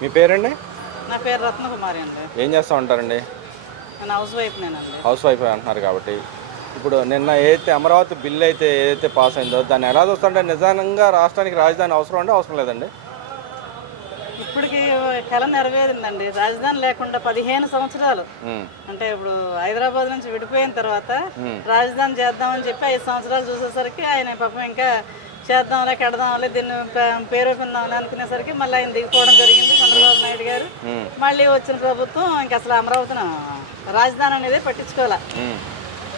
మీ పేరండి? నా పేరు రత్నకుమారి అండి. ఏం చేస్తూ ఉంటారండి? నేను హౌస్ వైఫ్నేనండి. హౌస్ వైఫ్ అంటున్నారు కాబట్టి ఇప్పుడు నిన్న ఏదైతే అమరావతి బిల్లు అయితే ఏదైతే పాస్ అయిందో దాన్ని ఎలా చూస్తుంటే నిజంగా రాష్ట్రానికి రాజధాని అవసరం అంటే అవసరం లేదండి? ఇప్పటికి కళ నెరవేరిందండి. రాజధాని లేకుండా 15 సంవత్సరాలు అంటే ఇప్పుడు హైదరాబాద్ నుంచి విడిపోయిన తర్వాత రాజధాని చేద్దామని చెప్పి 5 సంవత్సరాలు చూసేసరికి ఆయన పాపం ఇంకా చేద్దాంలే కడదాంలే దీన్ని పేరు పొందామని అనుకునేసరికి మళ్ళీ ఆయన దిగిపోవడం జరిగింది చంద్రబాబు నాయుడు గారు. మళ్ళీ వచ్చిన ప్రభుత్వం ఇంకా అసలు అమరావతిని రాజధాని అనేది పట్టించుకోవాలి.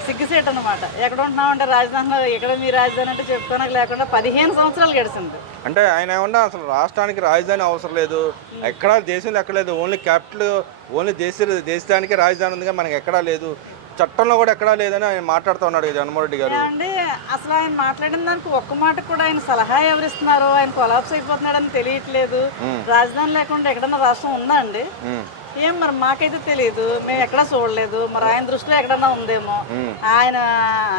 సిగ్గుసేట్ అనమాట. ఎక్కడ ఉంటున్నామంటే రాజధానిలో ఎక్కడ మీ రాజధాని అంటే చెప్పుకోనకు లేకుండా 15 సంవత్సరాలు గడిచింది. అంటే ఆయన ఏమన్నా అసలు రాష్ట్రానికి రాజధాని అవసరం లేదు, ఎక్కడా దేశంలో ఎక్కలేదు, ఓన్లీ క్యాపిటల్ ఓన్లీ దేశానికి రాజధాని ఉందిగా మనకి ఎక్కడా లేదు, చట్టంలో కూడా ఎక్కడా లేదని ఆయన మాట్లాడుతూ ఉన్నాడు జగన్మోహన్ రెడ్డి గారు. అండి అసలు ఆయన మాట్లాడిన దానికి ఒక్క మాట కూడా ఆయన సలహా ఎవరిస్తున్నారు, ఆయన కొలాప్స్ అయిపోతున్నాడని తెలియట్లేదు. రాజధాని లేకుండా ఎక్కడన్నా రాష్ట్రం ఉందా అండి? ఏం మరి మాకైతే తెలియదు, మేము ఎక్కడా చూడలేదు. మరి ఆయన దృష్టిలో ఎక్కడన్నా ఉందేమో. ఆయన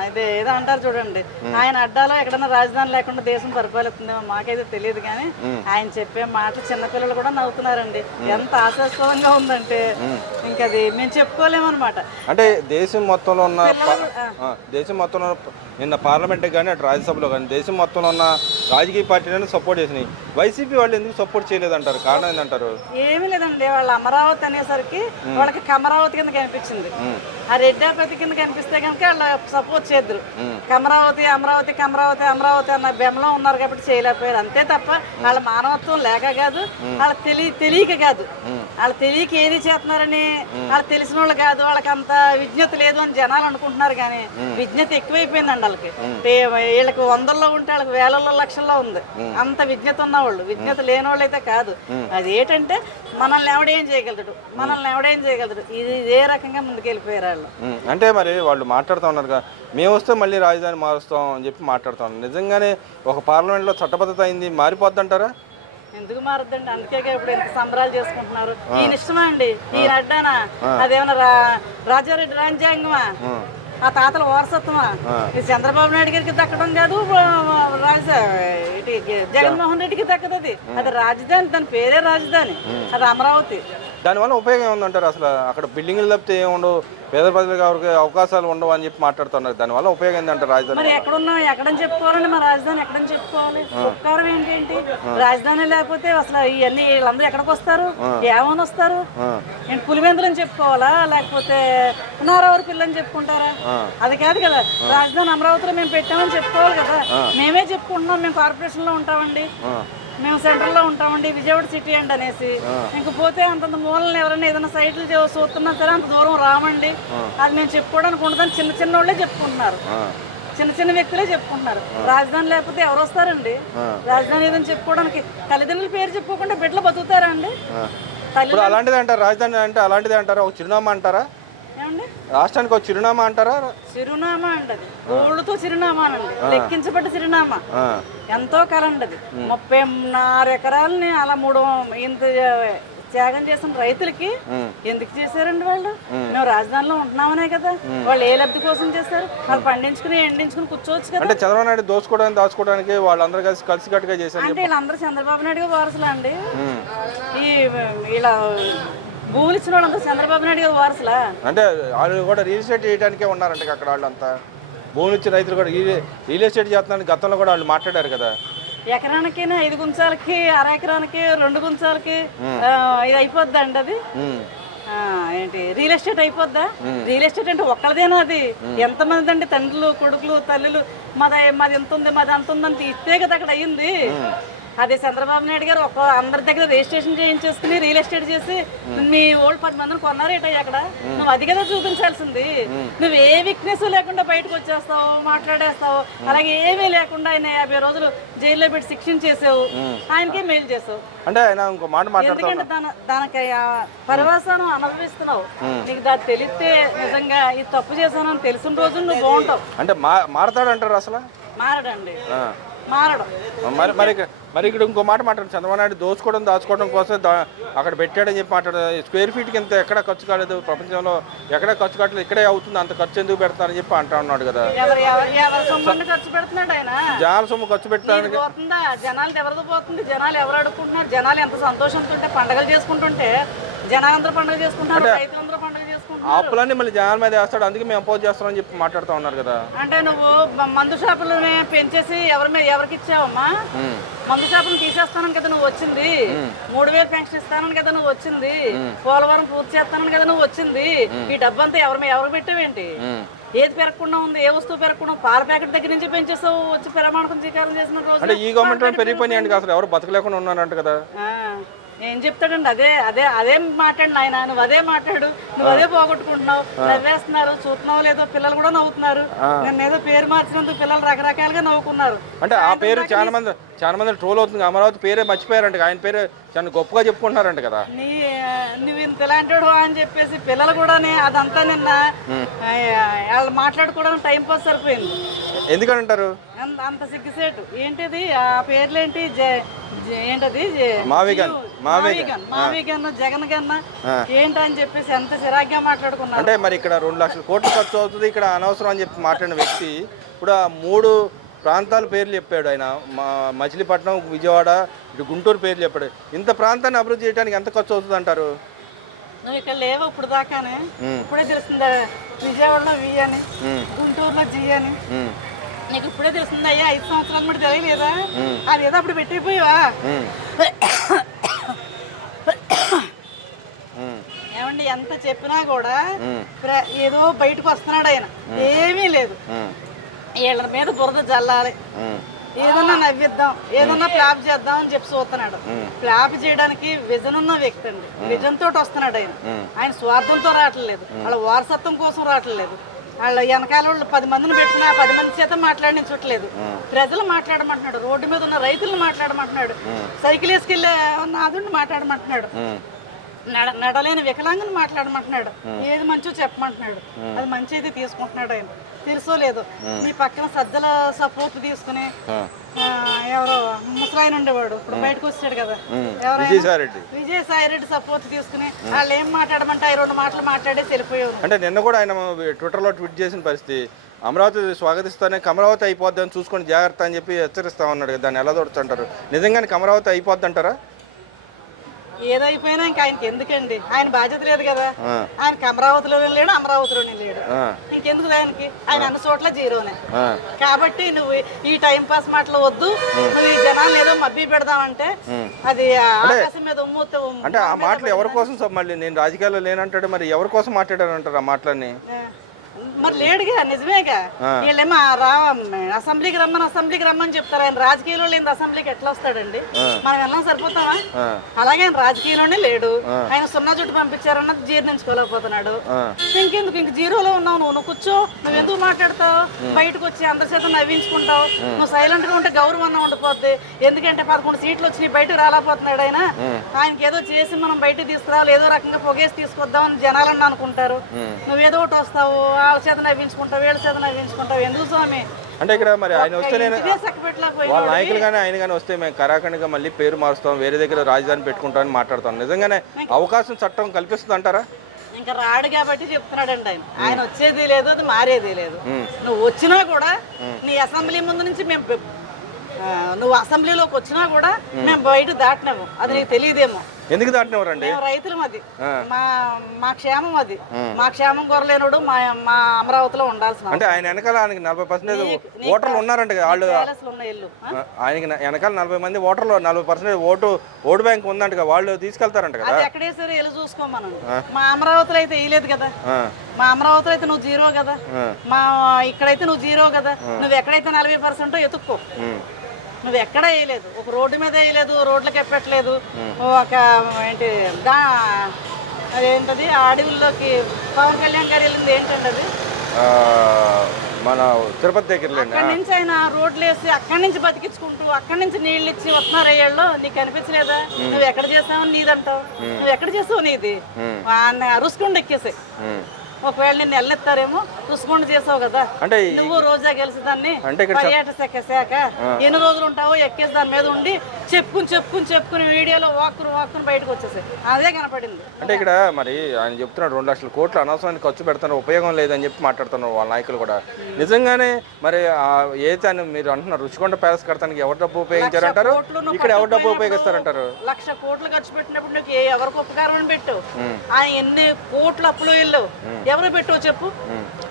ఇదే ఏదో అంటారు చూడండి, ఆయన అడ్డాలో ఎక్కడన్నా రాజధాని లేకుండా దేశం పరిపాలిస్తుందేమో మాకైతే తెలియదు. కానీ ఆయన చెప్పే మాటలు చిన్నపిల్లలు కూడా నవ్వుతున్నారండి. ఎంత ఆశాస్పదంగా ఉందంటే ఇంకా అది మేము చెప్పుకోలేమన్నమాట. అంటే దేశం మొత్తంలో ఉన్న నిన్న పార్లమెంట్ కానీ అటు రాజ్యసభలో కానీ దేశం మొత్తంలో ఉన్న రాజకీయ పార్టీలను సపోర్ట్ చేసినాయి. వైసీపీ వాళ్ళు ఎందుకు సపోర్ట్ చేయలేదంటారు? కారణం ఏంటంటారు? ఏమీ లేదండి, వాళ్ళ అమరావతి అనేసరికి వాళ్ళకి కమరావతి కింద కనిపించింది. ఆ రెడ్డాపతి కింద కనిపిస్తే కనుక వాళ్ళు సపోర్ట్ చేద్దరు. కమరావతి అమరావతి కమరావతి అమరావతి అన్న బెమ్మలో ఉన్నారు కాబట్టి చేయలేకపోయారు. అంతే తప్ప వాళ్ళ మానవత్వం లేక కాదు, వాళ్ళ తెలియక కాదు. వాళ్ళు తెలియక ఏది చేస్తున్నారని వాళ్ళు తెలిసిన వాళ్ళు కాదు, వాళ్ళకి అంత విజ్ఞత లేదు అని జనాలు అనుకుంటున్నారు. కానీ విజ్ఞత ఎక్కువైపోయిందండి వాళ్ళకి. వీళ్ళకి 100ల్లో ఉంటే వాళ్ళకి వేలల్లో లక్షల్లో ఉంది. అంత విజ్ఞత ఉన్నవాళ్ళు. విజ్ఞత లేని వాళ్ళు అయితే కాదు. అది ఏంటంటే మనల్ని ఎవడేం చేయగలరు, ఇది ఇదే రకంగా ముందుకెళ్ళిపోయారు వాళ్ళు. అంటే మరి వాళ్ళు మాట్లాడుతూ ఉన్నారు కదా, మేము వస్తే మళ్ళీ రాజధాని మారుస్తాం అని చెప్పి మాట్లాడుతూ ఉన్నారు. నిజంగానే ఒక పార్లమెంట్లో చట్టబద్ధత అయింది మారిపోద్ది అంటారా? ఎందుకు మారద్దండి? అందుకే ఇప్పుడు ఎంత సంబరాలు చేసుకుంటున్నారు. ఈయన ఇష్టమా అండి? ఈయన అడ్డానా? అదేమన్నా రాజారెడ్డి రాజ్యాంగమా? ఆ తాతల వారసత్వమా? ఇది చంద్రబాబు నాయుడు గారికి దక్కడం కాదు, జగన్మోహన్ రెడ్డికి దక్కదు. అది రాజధాని, దాని పేరే రాజధాని, అది అమరావతి. దానివల్ల ఉపయోగం ఏముందంటారు? అసలు అక్కడ బిల్డింగ్లు తప్పితే ఏముండవు, పేద ప్రజలకు ఎవరికి అవకాశాలు ఉండవు అని చెప్పి మాట్లాడుతున్నారు. దానివల్ల ఉపయోగం ఏంటంటారు? రాజధాని మరి ఎక్కడున్నాం, ఎక్కడని చెప్పుకోవాలండి? మా రాజధాని ఎక్కడని చెప్పుకోవాలి? ఉపకారం ఏంటి? రాజధాని లేకపోతే అసలు ఇవన్నీ వీళ్ళందరూ ఎక్కడికి వస్తారు? ఏమని వస్తారు? ఏంటి పులివెందులని చెప్పుకోవాలా, లేకపోతే నారావరి పిల్లని చెప్పుకుంటారా? అది కాదు కదా. రాజధాని అమరావతిలో మేము పెట్టామని చెప్పుకోవాలి కదా. మేమే చెప్పుకుంటున్నాం, మేము కార్పొరేషన్ లో ఉంటామండి, మేము సెంట్రల్లో ఉంటామండి, విజయవాడ సిటీ అండి అనేసి. ఇంకపోతే అంతంత మూలని ఎవరైనా ఏదైనా సైట్లు చూస్తున్నా సరే అంత దూరం రామండి, అది మేము చెప్పుకోవడానికి ఉండదని చిన్న చిన్న వాళ్ళే చెప్పుకుంటున్నారు, చిన్న వ్యక్తులే చెప్పుకుంటున్నారు. రాజధాని లేకపోతే ఎవరు వస్తారండి? రాజధాని ఏదని చెప్పుకోవడానికి తల్లిదండ్రుల పేరు చెప్పుకోకుండా బిడ్డలు బతుకుతారా అండి? అలాంటిది అంటారు రాజధాని అంటే, అలాంటిది అంటారా? ఒక చిరునామా అంటారా? ఏమండి, రాష్ట్రానికి ఒక చిరునామా అంటారా? చిరునామా అండి, అది ఊళ్ళతో చిరునామా అండి, లెక్కించబడ్డ చిరునామా. ఎంతో కలండది. 36 ఎకరాలని అలా 3 ఇంత త్యాగం చేసిన రైతులకి ఎందుకు చేశారండి? వాళ్ళు మేము రాజధానిలో ఉంటున్నామనే కదా. వాళ్ళు ఏ లబ్ధి కోసం చేశారు? వాళ్ళు పండించుకుని ఎండించుకుని కూర్చోవచ్చు కదా. అంటే చంద్రబాబు నాయుడు దాచుకోవడానికి వాళ్ళందరూ కలిసి కట్టుగా చేశారు. అంటే వీళ్ళందరూ చంద్రబాబు నాయుడు వారసులా అండి? ఇలా భూములు ఇచ్చిన వాళ్ళంతా చంద్రబాబు నాయుడు గారు వారసులా? అంటే వాళ్ళు కూడా రియల్ ఎస్టేట్ చేయడానికే ఉన్నారంటే అక్కడ వాళ్ళంతా. భూములు ఇచ్చిన రైతులు కూడా రియల్ ఎస్టేట్ చేస్తున్నారని గతంలో కూడా వాళ్ళు మాట్లాడారు కదా. ఎకరానికి 5 గుంచాలకి, అర ఎకరానికి 2 గుంచాలకి ఇది అయిపోద్దా అండి? అది ఏంటి రియల్ ఎస్టేట్ అయిపోద్దా? రియల్ ఎస్టేట్ అంటే ఒక్కళ్ళదేనా? అది ఎంతమంది అండి? తండ్రులు, కొడుకులు, తల్లులు, మాది ఎంత ఉంది, మాది అంత ఉందని ఇస్తే కదా అక్కడ అయ్యింది. అదే చంద్రబాబు నాయుడు గారు అందరి దగ్గర రిజిస్ట్రేషన్ చేయించేసుకుని రియల్ ఎస్టేట్ చేసి మీ ఓల్డ్ 10 మందిని కొన్నారేటయ్యి అక్కడ. నువ్వు అది కదా చూపించాల్సింది. నువ్వు ఏ వీక్నెస్ లేకుండా బయటకు వచ్చేస్తావు, మాట్లాడేస్తావు. అలాగే ఏమీ లేకుండా ఆయన 50 రోజులు జైల్లో పెట్టి శిక్షణ చేసావు, ఆయనకే మెయిల్ చేసావు. అంటే ఆయన ఇంకో మాట మాట్లాడుతున్నారు, ఎందుకంటే దానికి పరివాసానం అనుభవిస్తున్నావు. నీకు దాన్ని తెలిస్తే నిజంగా ఈ తప్పు చేశానని తెలిసిన రోజు నువ్వు బాగుంటావు. అంటే మారతాడు అంటారు? అసలు మారడండి, మారడం. మరి ఇక్కడ ఇంకో మాట మాట్లాడు, చంద్రబాబు నాయుడు దోచుకోవడం దాచుకోవడం కోసం అక్కడ పెట్టాడని చెప్పి మాట్లాడారు. స్క్వేర్ ఫీట్కి ఇంత ఎక్కడ ఖర్చు కాలేదు, ప్రపంచంలో ఎక్కడ ఖర్చు కావట్లేదు, ఇక్కడే అవుతుంది, అంత ఖర్చు ఎందుకు పెడతారని చెప్పి అంటా ఉన్నాడు కదా. ఖర్చు పెడుతున్నాడు ఆయన, జనాల సొమ్ము ఖర్చు పెట్టడానికి. జనాలు ఎవరిదో పోతుంది, జనాలు ఎవరు అడుక్కుంటున్నారు, జనాలు ఎంత సంతోషంతో ఉంటే పండుగలు చేసుకుంటుంటే జనాలందరూ పండుగ చేసుకుంటారు, రైతులందరూ పండుగ చేసుకుంటారు. అప్పులన్నీ మళ్ళీ జనాల మీద వేస్తాడు, అందుకే మేము అపోజ్ చేస్తామని చెప్పి మాట్లాడుతూ ఉన్నారు కదా. అంటే నువ్వు మందు షాపులని పెంచేసి ఎవరికి ఇచ్చావమ్మా? మందు షాపులు తీసేస్తానని కదా నువ్వు వచ్చింది, 3000 పెన్షన్ ఇస్తానని కదా నువ్వు వచ్చింది, పోలవరం పూర్తి చేస్తానని కదా నువ్వు వచ్చింది. ఈ డబ్బంతా ఎవరికి పెట్టావేంటి? ఏది పెరగకుండా ఉంది, ఏ వస్తువు పెరగకుండా, పాల ప్యాకెట్ దగ్గర నుంచి పెంచేస్తావు, వచ్చి ప్రమాణకం స్వీకారం చేసిన రోజు. అంటే ఈ గవర్నమెంట్ పెరిగిపోయినాయండి, అసలు ఎవరు బతకలేకుండా ఉన్నారంట కదా. ఏం చెప్తాడండి? అదే మాట్లాడు ఆయన, నువ్వు అదే మాట్లాడు, నువ్వు అదే పోగొట్టుకుంటున్నావు. నవ్వేస్తున్నారు, చూస్తున్నావు లేదో పిల్లలు కూడా నవ్వుతున్నారు. నన్ను ఏదో పేరు మార్చినందుకు పిల్లలు రకరకాలుగా నవ్వుకున్నారు. అంటే ఆ పేరు చాలా మంది ట్రోల్ అవుతుంది, అమరావతి పేరే మర్చిపోయారంట, ఆయన పేరు చాలా గొప్పగా చెప్పుకుంటున్నారంట కదా. నువ్వు ఇంత ఇలాంటి అని చెప్పేసి పిల్లలు కూడా అదంతా నిన్న వాళ్ళు మాట్లాడుకోవడానికి టైం పాస్ సరిపోయింది. ఎందుకని అంటారు అంత సిగ్గుసేటు? ఏంటిది ఆ పేర్లేంటి? ఏంటది మావిగన్న, జగన్ గన్న ఏంటని చెప్పేసి ఎంత చిరాగ్గా మాట్లాడుకున్నారు. అంటే మరి ఇక్కడ 2 లక్షల కోట్లు ఖర్చు అవుతుంది, ఇక్కడ అనవసరం అని చెప్పి మాట్లాడిన వ్యక్తి ఇప్పుడు 3 ప్రాంతాల పేర్లు చెప్పాడు ఆయన. మచిలీపట్నం, విజయవాడ, ఇటు గుంటూరు పేర్లు చెప్పాడు. ఇంత ప్రాంతాన్ని అభివృద్ధి చేయడానికి ఎంత ఖర్చు అవుతుంది అంటారు? నువ్వు ఇక్కడ లేవు ఇప్పుడు దాకానే, ఇప్పుడే తెలిసిందా విజయవాడలో వి అని, గుంటూరులో జి అని. నీకు ఇప్పుడే తెలిసిందా? అయ్యా 5 సంవత్సరాలు కూడా తెలియలేదా? అదేదో అప్పుడు పెట్టిపోయావా? ఏమండి, ఎంత చెప్పినా కూడా ఏదో బయటకు వస్తున్నాడు ఆయన, ఏమీ లేదు. వీళ్ళ మీద బురద జల్లాలి, ఏదన్నా నవ్విద్దాం, ఏదన్నా ఫ్లాప్ చేద్దాం అని చెప్పి చూస్తున్నాడు. ఫ్లాప్ చేయడానికి విజన్ ఉన్న వ్యక్తి అండి, విజన్ తోటి వస్తున్నాడు ఆయన. ఆయన స్వార్థంతో రావట్లేదు, వాళ్ళ వారసత్వం కోసం రావట్లేదు. వాళ్ళ వెనకాల వాళ్ళు 10 మందిని పెట్టుకుని ఆ 10 మంది చేత మాట్లాడించట్లేదు. ప్రజలు మాట్లాడమంటున్నాడు, రోడ్డు మీద ఉన్న రైతులను మాట్లాడమంటున్నాడు, సైకిల్ వేసుకెళ్ళే నాదుడిని మాట్లాడమంటున్నాడు, నడలేని వికలాంగుని మాట్లాడమంటున్నాడు, ఏది మంచో చెప్పమంటున్నాడు. అది మంచి అయితే తీసుకుంటున్నాడు ఆయన, తెలుసో లేదో. మీ పక్కన సజ్జల సపోర్ట్ తీసుకుని ఎవరో ముసలాయన ఉండేవాడు, ఇప్పుడు బయటకు వచ్చాడు కదా, విజయసాయి రెడ్డి సపోర్ట్ తీసుకుని వాళ్ళు ఏం మాట్లాడమంటే 2 మాటలు మాట్లాడేసి వెళ్ళిపోయారు. అంటే నిన్న కూడా ఆయన ట్విట్టర్లో ట్వీట్ చేసిన పరిస్థితి, అమరావతి స్వాగతిస్తానే అమరావతి అయిపోద్ది అని చూసుకొని జాగ్రత్త అని చెప్పి హెచ్చరిస్తా ఉన్నాడు కదా. దాన్ని ఎలా దొరకంటారు? నిజంగానే అమరావతి అయిపోద్ది అంటారా? ఏదైపోయినా ఇంకా ఆయనకి ఎందుకండి? ఆయన బాధ్యత లేదు కదా. ఆయనకి అమరావతిలోనే లేడు, అమరావతిలోనే లేడు, ఇంకెందుకు ఆయనకి? ఆయన అన్న చోట్ల జీరోనే. కాబట్టి నువ్వు ఈ టైం పాస్ మాటలు వద్దు, నువ్వు ఈ జనాలు ఏదో మబ్బి పెడదామంటే అది ఆకాశం మీద ఉమ్ముతావు. అంటే ఆ మాటలు ఎవరి కోసం? మళ్ళీ నేను రాజకీయాల్లో లేనంటాడు, మరి ఎవరి కోసం మాట్లాడారంటారు ఆ మాటలన్నీ? మరి లేడుగా, నిజమేగా. వీళ్ళేమో అసెంబ్లీకి రమ్మని చెప్తారు. ఆయన రాజకీయాల్లో లేని అసెంబ్లీకి ఎట్లా వస్తాడండి? మనం వెళ్ళాం సరిపోతావా? అలాగే ఆయన రాజకీయాల్లోనే లేడు. ఆయన 0 చుట్టు పంపించారన్నది జీర్ణించుకోలేకపోతున్నాడు. ఇంకెందుకు? ఇంక జీరోలో ఉన్నావు నువ్వు కూర్చో. నువ్వు ఎందుకు మాట్లాడతావు? బయటకు వచ్చి అందరి చేత నవ్వించుకుంటావు. నువ్వు సైలెంట్ గా ఉంటే గౌరవం ఉండిపోద్ది. ఎందుకంటే 11 సీట్లు వచ్చి బయటకు రాలేకపోతున్నాడు ఆయన. ఆయనకి ఏదో చేసి మనం బయటకు తీసుకురావాలి, ఏదో రకంగా పొగేసి తీసుకొద్దాం అని జనాలన్నా అనుకుంటారు. నువ్వేదో ఒకటి వస్తావు, వాళ్ళ చేత నవ్వించుకుంటావు, వీళ్ళ చేత నవ్వించుకుంటావు. ఎందుకు స్వామి? అంటే ఇక్కడ మరి ఆయన వస్తే, వాళ్ళ నాయకులు కానీ ఆయన కానీ వస్తే మేము కరాఖండిగా మళ్ళీ పేరు మారుస్తాం, వేరే దగ్గర రాజధాని పెట్టుకుంటామని మాట్లాడతాం. నిజంగానే అవకాశం చట్టం కల్పిస్తుంది అంటారా? ఇంకా రాడు కాబట్టి చెప్తున్నాడండి ఆయన. ఆయన వచ్చేది లేదు, అది మారేది లేదు. నువ్వు వచ్చినా కూడా నీ అసెంబ్లీ ముందు నుంచి మేము, నువ్వు అసెంబ్లీలోకి వచ్చినా కూడా మేము బయట దాటినాము. అది నీకు తెలియదేమో. ఎందుకు దాటినవారండి? రైతులం, అది మా క్షేమం, అది మా క్షేమం కొరలేనుడు మా అమరావతిలో ఉండాల్సిన. అంటే ఆయన వెనకాల ఆయనకి 40% ఓటర్లు ఉన్నారంట వాళ్ళు. ఆయనకి వెనకాల 40 మంది ఓటర్లు, 40% ఓటు బ్యాంక్ ఉందంట, వాళ్ళు తీసుకెళ్తారంట కదా. అది ఎక్కడేసారు వెళ్ళి చూసుకోమనం. మా అమరావతిలో అయితే వేయలేదు కదా. మా అమరావతిలో అయితే నువ్వు జీరో కదా. మా ఇక్కడైతే నువ్వు జీరో కదా. నువ్వు ఎక్కడైతే 40% ఎత్తుక్కో. నువ్వు ఎక్కడ వేయలేదు, ఒక రోడ్డు మీద వేయలేదు, రోడ్లకి ఎప్పట్లేదు. ఒక ఏంటి అదేంటది అడవుల్లోకి పవన్ కళ్యాణ్ గారు వెళ్ళింది ఏంటండి అది? మన తిరుపతి దగ్గర అక్కడి నుంచి ఆయన రోడ్లు వేసి అక్కడి నుంచి బతికించుకుంటూ అక్కడి నుంచి నీళ్ళు ఇచ్చి వస్తున్నారు. అయ్యాళ్ళు నీకు అనిపించలేదా? నువ్వు ఎక్కడ చేసావు నీదంటావు, నువ్వు ఎక్కడ చేసావు నీది? అరుసుకుండా ఎక్కేసాయి. ఒకవేళ నిన్ను వెళ్ళిస్తారేమో చూసుకొని చేసావు కదా అంటే నువ్వు రోజా గెలిచి దాన్ని అంటే ఇక్కడ పర్యాటక శాఖ ఎన్ని రోజులు ఉంటావో ఎక్కేసి దాని మీద ఉండి చెప్పుకుని వీడియోలో వాక్కుని బయటకు వచ్చేసాయి అదే కనపడింది. అంటే ఇక్కడ మరి ఆయన చెప్తున్నాడు 2 లక్షల కోట్లు అనవసరానికి ఖర్చు పెడుతున్నారు, ఉపయోగం లేదని చెప్పి మాట్లాడుతున్నారు వాళ్ళ నాయకులు కూడా. నిజంగానే మరి ఏదైతే అని మీరు అంటున్నారు రుషికొండ ప్యాలెస్ కడతానికి ఎవరు డబ్బు ఉపయోగించారంటారు, ఇక్కడ ఎవరు డబ్బు ఉపయోగిస్తారంటారు? 1,00,000 కోట్లు ఖర్చు పెట్టినప్పుడు నీకు ఎవరికి ఉపకారం అని పెట్టు, ఆయన ఎన్ని కోట్లు అప్పులు వెళ్ళావు ఎవరు పెట్టు చెప్పు.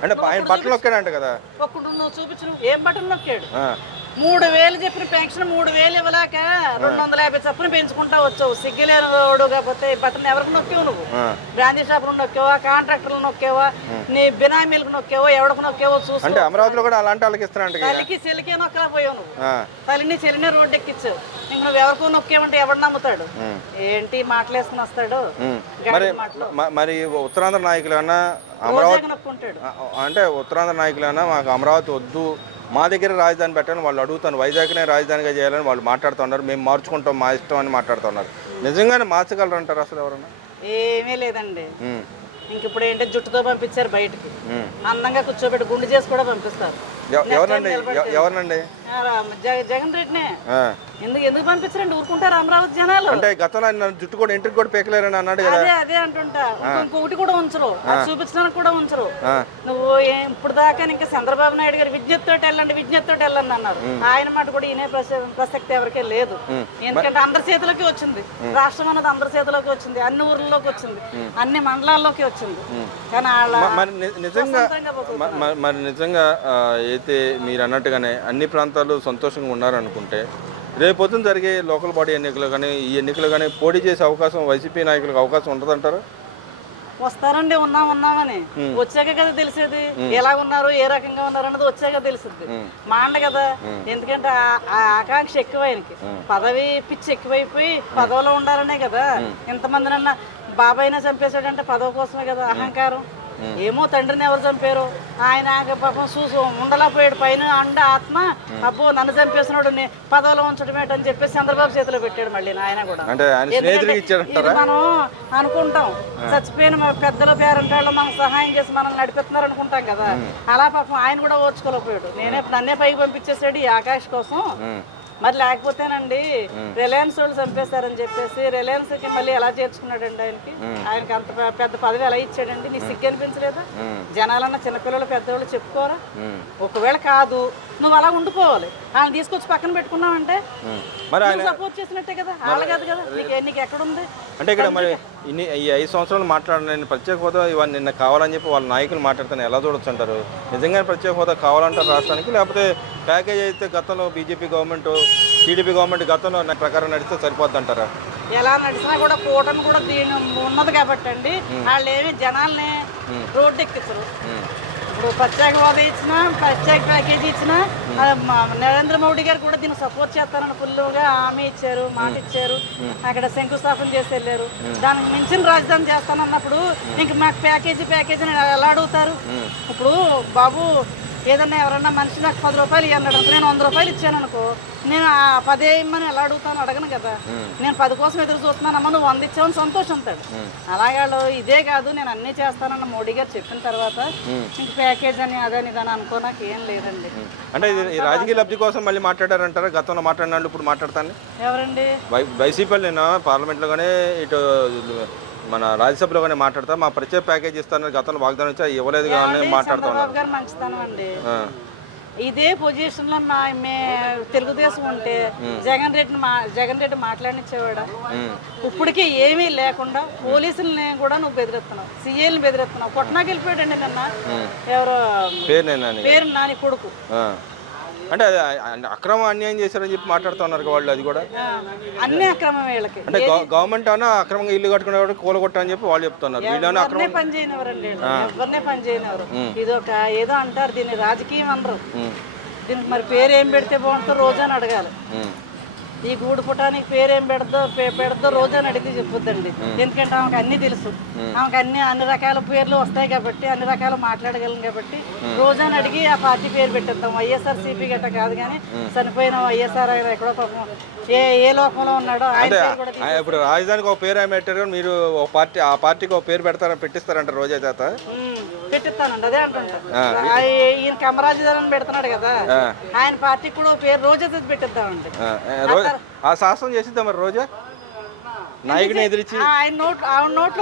అంటే ఆయన బట్టలు నొక్కాడంట కదా, ఒక్కడు నువ్వు చూపించు ఏం బట్టలు నొక్కాడు. 3,000 చెప్పిన పెన్షన్ 3,000 ఇవ్వలేక 250 చప్పున పెంచుకుంటా వచ్చావు. సిగ్గులేని రోడ్డు కాకపోతే బట్టలు ఎవరికి నొక్కావు నువ్వు? బ్రాందీ షాపులు నొక్కావా, కాంట్రాక్టర్లు నొక్కావా, నీ బినామీలకు నొక్కావో ఎవరికి నొక్కావో చూసి. అంటే అమరావతిలో కూడా అలాంటి వాళ్ళకి ఇస్తారంట. తల్లికి చెల్లికే నొక్కలేకపోయావు నువ్వు, తల్లిని చెల్లిని రోడ్డు ఎక్కించావు. ఇంక నువ్వు ఎవరికో నొక్కేమంటే ఎవరు నమ్ముతాడు? ఏంటి మాటలేసుకుని వస్తాడు మరి ఉత్తరాంధ్ర నాయకులైనా అమరావతి నొక్కుంటాడు. అంటే ఉత్తరాంధ్ర నాయకులైనా మాకు అమరావతి వద్దు, మా దగ్గర రాజధాని పెట్టాలని వాళ్ళు అడుగుతాను, వైజాగ్నే రాజధానిగా చేయాలని వాళ్ళు మాట్లాడుతున్నారు, మేము మార్చుకుంటాం మా ఇష్టం అని మాట్లాడుతున్నారు. నిజంగానే మార్చగలరు అంటారు అసలు ఎవరన్నా? ఏమీ లేదండి. ఇంక ఇప్పుడు ఏంటంటే జుట్టుతో పంపించారు బయటకి, అందంగా కూర్చోబెట్టి గుండు చేసి కూడా పంపిస్తారు. ఎవరినండి? జగన్ రెడ్డినే. ఎందుకు పంపించారండి? ఊరుకుంటారు అమరావతి జనాలు? అంటే గతంలో జుట్టు కూడా ఇంటికి కూడా పేకలేరని అన్నాడు కదా. అదే అంటుంటా. ఇంకొకటి కూడా ఉంచరు, చూపించడానికి కూడా ఉంచరు. నువ్వు ఇప్పుడు దాకా ఇంకా చంద్రబాబు నాయుడు గారు విజ్ఞప్తితోటి వెళ్ళండి అన్నారు. ఆయన మాట కూడా ఈయనే ప్రసక్తి ఎవరికే లేదు. ఎందుకంటే అందరి చేతిలోకి వచ్చింది, రాష్ట్రం అన్నది అందరి చేతిలోకి వచ్చింది, అన్ని ఊర్లలోకి వచ్చింది, అన్ని మండలాల్లోకి వచ్చింది. కానీ మరి నిజంగా అయితే మీరు అన్నట్టుగానే అన్ని ప్రాంతాలు సంతోషంగా ఉన్నారనుకుంటే రేపొద్దున జరిగే లోకల్ బాడీ ఎన్నికలు కానీ ఈ ఎన్నికలు కానీ పోటీ చేసే అవకాశం వైసీపీ నాయకులకు అవకాశం ఉంటుందంటారు? వస్తారండి, ఉన్నామని వచ్చాక కదా తెలిసేది. ఎలా ఉన్నారు, ఏ రకంగా ఉన్నారు అన్నది వచ్చాక తెలుస్తుంది. మాండ కదా. ఎందుకంటే ఆ ఆకాంక్ష ఎక్కువ ఆయనకి, పదవి పిచ్చి ఎక్కువైపోయి పదవిలో ఉండాలనే కదా. ఇంతమందినన్నా బాబాయినా చంపేశాడంటే పదవి కోసమే కదా, అహంకారం. ఏమో తండ్రిని ఎవరు చంపారు, ఆయన పాపం చూసు ఉండలేకపోయాడు, పైన అండ ఆత్మ అబ్బో నన్ను చంపేసినాడు పదవిలో ఉంచడమేటని చెప్పేసి చంద్రబాబు చేతిలో పెట్టాడు మళ్ళీ ఆయన కూడా. మనం అనుకుంటాం చచ్చిపోయిన మా పెద్దల పేరంటాళ్ళు మనకు సహాయం చేసి మనల్ని నడిపిస్తున్నారు అనుకుంటాం కదా, అలా పాపం ఆయన కూడా ఓర్చుకోలేకపోయాడు. నన్నే పైకి పంపించేసాడు ఈ ఆకాశ్ కోసం. మరి లేకపోతేనండి రిలయన్స్ వాళ్ళు చంపేశారని చెప్పేసి రిలయన్స్కి మళ్ళీ ఎలా చేర్చుకున్నాడండి ఆయనకి అంత పెద్ద పదవి ఎలా ఇచ్చాడండి? నీ సిగ్గు అనిపించలేదా? జనాలన్నా చిన్నపిల్లలు పెద్దవాళ్ళు చెప్పుకోరా? ఒకవేళ కాదు నువ్వు అలా ఉండిపోవాలి, ఆయన తీసుకొచ్చి పక్కన పెట్టుకున్నావంటే సపోర్ట్ చేసినట్టే కదా, వాళ్ళ కాదు కదా. నీకు ఎక్కడుంది అంటే ఇక్కడ మరి ఈ 5 సంవత్సరాలు మాట్లాడిన ప్రత్యేక హోదా ఇవన్నీ నిన్న కావాలని చెప్పి వాళ్ళ నాయకులు మాట్లాడుతున్నారు, ఎలా చూడొచ్చు అంటారు? నిజంగానే ప్రత్యేక హోదా కావాలంటారు రాష్ట్రానికి, లేకపోతే ప్యాకేజ్ అయితే గతంలో బీజేపీ గవర్నమెంట్ టీడీపీ గవర్నమెంట్ గతంలో ప్రకారం నడిస్తే సరిపోద్ది అంటారా? ఎలా నడిచినా కూడా కూటమి కూడా దీని ఉన్నది కాబట్టి అండి వాళ్ళు ఏమి జనాల్ని రోడ్డు ఎక్కించరు. ఇప్పుడు ప్రత్యేక హోదా ఇచ్చినా ప్రత్యేక ప్యాకేజీ ఇచ్చినా నరేంద్ర మోడీ గారు కూడా దీన్ని సపోర్ట్ చేస్తారని ఫుల్గా హామీ ఇచ్చారు, మాట ఇచ్చారు, అక్కడ శంకుస్థాపన చేసి వెళ్ళారు. దానికి మించిన రాజధాని చేస్తానన్నప్పుడు ఇంక మాకు ప్యాకేజీ అని ఎలా అడుగుతారు? ఇప్పుడు బాబు ఏదన్నా ఎవరన్నా మనిషి నాకు 10 రూపాయలు ఇవ్వన్నాడు, నేను 100 రూపాయలు ఇచ్చాను అనుకో, నేను 10 ఇమ్మని ఎలా అడుగుతాను? అడగను కదా. నేను 10 కోసం ఎదురు చూస్తున్నానమ్మా, నువ్వు 100 ఇచ్చావని సంతోషిస్తాడు. అలాగే ఇదే కాదు నేను అన్నీ చేస్తానన్న మోడీ గారు చెప్పిన తర్వాత ఇంక ప్యాకేజ్ అని అదని ఇదని అనుకో నాకు ఏం లేదండి. అంటే ఈ రాజకీయ లబ్ధి కోసం మళ్ళీ మాట్లాడారంటారా? గతంలో మాట్లాడినాళ్ళు ఇప్పుడు మాట్లాడతాను ఎవరండి? వైసీపీ నేను పార్లమెంట్లో కానీ ఇటు మన రాజ్యసభలో కానీ మాట్లాడతా మా ప్రత్యేక ప్యాకేజ్ ఇస్తాను గతంలో వాగ్దానం వచ్చి ఇవ్వలేదు కానీ మాట్లాడుతున్నారు. గారు మంచితనం అండి. ఇదే పొజిషన్ లో తెలుగుదేశం ఉంటే జగన్ రెడ్డి మాట్లాడినిచ్చేవాడా? ఇప్పటికీ ఏమీ లేకుండా పోలీసుల్ని కూడా నువ్వు బెదిరిస్తున్నావు, సీఏని బెదిరిస్తున్నావు. కొట్టనాకి వెళ్ళిపోయాడండి నిన్న ఎవరో పేరు నాని కొడుకు. అంటే అక్రమ అన్యాయం చేశారని చెప్పి మాట్లాడుతున్నారు వాళ్ళు. అది కూడా అన్ని అక్రమం వీళ్ళకి. అంటే గవర్నమెంట్ అన్నా అక్రమంగా ఇల్లు కట్టుకునే కూలగొట్టా అని చెప్పి వాళ్ళు చెప్తున్నారు. ఎవరినే పని చేయనివ్వరండి, ఎవరినే పని చేయనివ్వరు. ఇది ఒక ఏదో అంటారు దీన్ని రాజకీయం అనరు. దీనికి మరి పేరు ఏం పెడితే బాగుంటుందో రోజు అని అడగాలి. ఈ గూడు పుటానికి పేరేం పెడదో రోజు అని అడిగితే చెప్పుద్దండి. ఎందుకంటే ఆమెకు అన్ని తెలుసు, ఆమెకు అన్ని రకాల పేర్లు వస్తాయి కాబట్టి, అన్ని రకాలు మాట్లాడగలను కాబట్టి రోజు అని అడిగి ఆ పార్టీ పేరు పెట్టిద్దాం. వైఎస్ఆర్సీపీ గట్ట కాదు కానీ చనిపోయిన వైఎస్ఆర్ ఎక్కడో పాపం ఏ లోకంలో ఉన్నాడో ఆయన పేరు కూడా ఇప్పుడు రాజధానికి ఒక పేరు ఏమి పెట్టారు, మీరు ఒక పార్టీ ఆ పార్టీకి ఒక పేరు పెట్టిస్తారంట రోజా చేత. పెట్టిస్తానండి, అదే అంటుంటా. ఈయన కమరాజధాని పెడుతున్నాడు కదా, ఆయన పార్టీకి కూడా పేరు రోజా పెట్టిద్దామండి. ఆ శాసనం చేసిద్దాం మరి రోజా నాయకుని ఎదిరించి ఆయన నోట్లో